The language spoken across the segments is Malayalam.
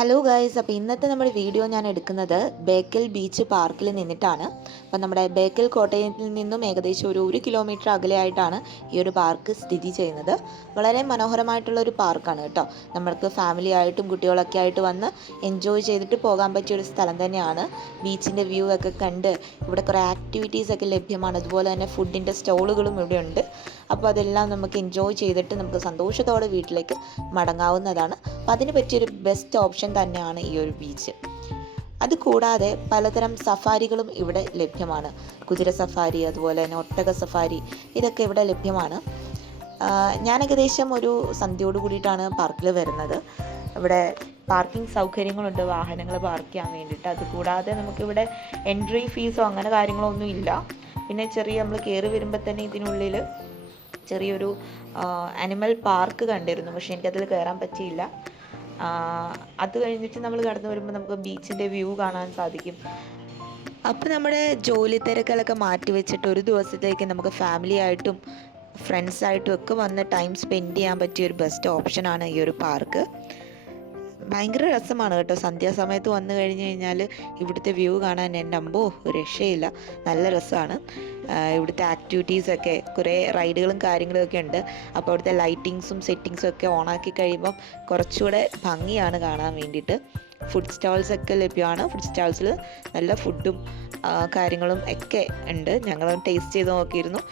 ഹലോ ഗൈസ്, അപ്പോൾ ഇന്നത്തെ നമ്മുടെ വീഡിയോ ഞാൻ എടുക്കുന്നത് ബേക്കൽ ബീച്ച് പാർക്കിൽ നിന്നിട്ടാണ്. അപ്പോൾ നമ്മുടെ ബേക്കൽ കോട്ടയത്തിൽ നിന്നും ഏകദേശം ഒരു കിലോമീറ്റർ അകലെയായിട്ടാണ് ഈ ഒരു പാർക്ക് സ്ഥിതി ചെയ്യുന്നത്. വളരെ മനോഹരമായിട്ടുള്ള ഒരു പാർക്കാണ് കേട്ടോ. നമ്മൾക്ക് ഫാമിലി ആയിട്ടും കുട്ടികളൊക്കെ ആയിട്ട് വന്ന് എൻജോയ് ചെയ്തിട്ട് പോകാൻ പറ്റിയ ഒരു സ്ഥലം തന്നെയാണ്. ബീച്ചിൻ്റെ വ്യൂ ഒക്കെ കണ്ട് ഇവിടെ കുറേ ആക്ടിവിറ്റീസൊക്കെ ലഭ്യമാണ്. അതുപോലെ തന്നെ ഫുഡിൻ്റെ സ്റ്റോളുകളും ഇവിടെ ഉണ്ട്. അപ്പോൾ അതെല്ലാം നമുക്ക് എൻജോയ് ചെയ്തിട്ട് നമുക്ക് സന്തോഷത്തോടെ വീട്ടിലേക്ക് മടങ്ങാവുന്നതാണ്. അപ്പോൾ അതിന് പറ്റിയൊരു ബെസ്റ്റ് ഓപ്ഷൻ തന്നെയാണ് ഈ ഒരു ബീച്ച്. അതുകൂടാതെ പലതരം സഫാരികളും ഇവിടെ ലഭ്യമാണ്. കുതിര സഫാരി, അതുപോലെ തന്നെ ഒട്ടക സഫാരി, ഇതൊക്കെ ഇവിടെ ലഭ്യമാണ്. ഞാൻ ഏകദേശം ഒരു സന്ധ്യയോട് കൂടിയിട്ടാണ് പാർക്കിൽ വരുന്നത്. ഇവിടെ പാർക്കിംഗ് സൗകര്യങ്ങളുണ്ട്, വാഹനങ്ങൾ പാർക്ക് ചെയ്യാൻ വേണ്ടിയിട്ട്. അതുകൂടാതെ നമുക്കിവിടെ എൻട്രി ഫീസോ അങ്ങനെ കാര്യങ്ങളൊന്നും ഇല്ല. പിന്നെ നമ്മൾ കയറി വരുമ്പോൾ തന്നെ ഇതിനുള്ളിൽ ചെറിയൊരു ആനിമൽ പാർക്ക് കണ്ടിരുന്നു, പക്ഷേ എനിക്കതിൽ കയറാൻ പറ്റിയില്ല. അത് കഴിഞ്ഞിട്ട് നമ്മൾ കടന്നു വരുമ്പോൾ നമുക്ക് ബീച്ചിൻ്റെ വ്യൂ കാണാൻ സാധിക്കും. അപ്പോൾ നമ്മുടെ ജോലി തിരക്കുകളൊക്കെ മാറ്റി വെച്ചിട്ട് ഒരു ദിവസത്തേക്ക് നമുക്ക് ഫാമിലി ആയിട്ടും ഫ്രണ്ട്സായിട്ടും ഒക്കെ വന്ന് ടൈം സ്പെൻഡ് ചെയ്യാൻ പറ്റിയ ഒരു ബെസ്റ്റ് ഓപ്ഷനാണ് ഈ ഒരു പാർക്ക്. ഭയങ്കര രസമാണ് കേട്ടോ. സന്ധ്യാസമയത്ത് വന്നു കഴിഞ്ഞ് കഴിഞ്ഞാൽ ഇവിടുത്തെ വ്യൂ കാണാൻ എൻ്റെ അമ്പോ ഒരു രക്ഷയില്ല, നല്ല രസമാണ്. ഇവിടുത്തെ ആക്ടിവിറ്റീസൊക്കെ കുറേ റൈഡുകളും കാര്യങ്ങളും ഒക്കെ ഉണ്ട്. അപ്പോൾ അവിടുത്തെ ലൈറ്റിങ്സും സെറ്റിങ്സും ഒക്കെ ഓണാക്കി കഴിയുമ്പം കുറച്ചുകൂടെ ഭംഗിയാണ് കാണാൻ വേണ്ടിയിട്ട്. ഫുഡ് സ്റ്റാൾസൊക്കെ ലഭ്യമാണ്. ഫുഡ് സ്റ്റാൾസിൽ നല്ല ഫുഡും കാര്യങ്ങളും ഒക്കെ ഉണ്ട്. ഞങ്ങൾ ടേസ്റ്റ് ചെയ്ത് നോക്കിയിരുന്നു,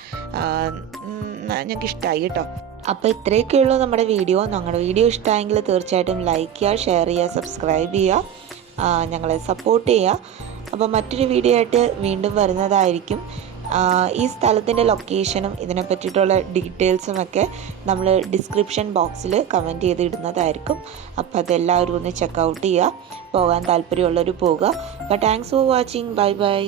ഞങ്ങൾക്ക് ഇഷ്ടമായി കേട്ടോ. അപ്പോൾ ഇത്രയൊക്കെയുള്ളൂ നമ്മുടെ വീഡിയോ. ഞങ്ങളുടെ വീഡിയോ ഇഷ്ടമായെങ്കിൽ തീർച്ചയായിട്ടും ലൈക്ക് ചെയ്യുക, ഷെയർ ചെയ്യുക, സബ്സ്ക്രൈബ് ചെയ്യുക, ഞങ്ങളെ സപ്പോർട്ട് ചെയ്യുക. അപ്പോൾ മറ്റൊരു വീഡിയോ ആയിട്ട് വീണ്ടും വരുന്നതായിരിക്കും. ഈ സ്ഥലത്തിൻ്റെ ലൊക്കേഷനും ഇതിനെ പറ്റിയിട്ടുള്ള ഡീറ്റെയിൽസും ഒക്കെ നമ്മൾ ഡിസ്ക്രിപ്ഷൻ ബോക്സിൽ കമൻറ്റ് ചെയ്ത് ഇടുന്നതായിരിക്കും. അപ്പോൾ അതെല്ലാവരും ഒന്ന് ചെക്കൗട്ട് ചെയ്യുക. പോകാൻ താല്പര്യമുള്ളവർ പോകുക. അപ്പോൾ thanks for watching. Bye bye.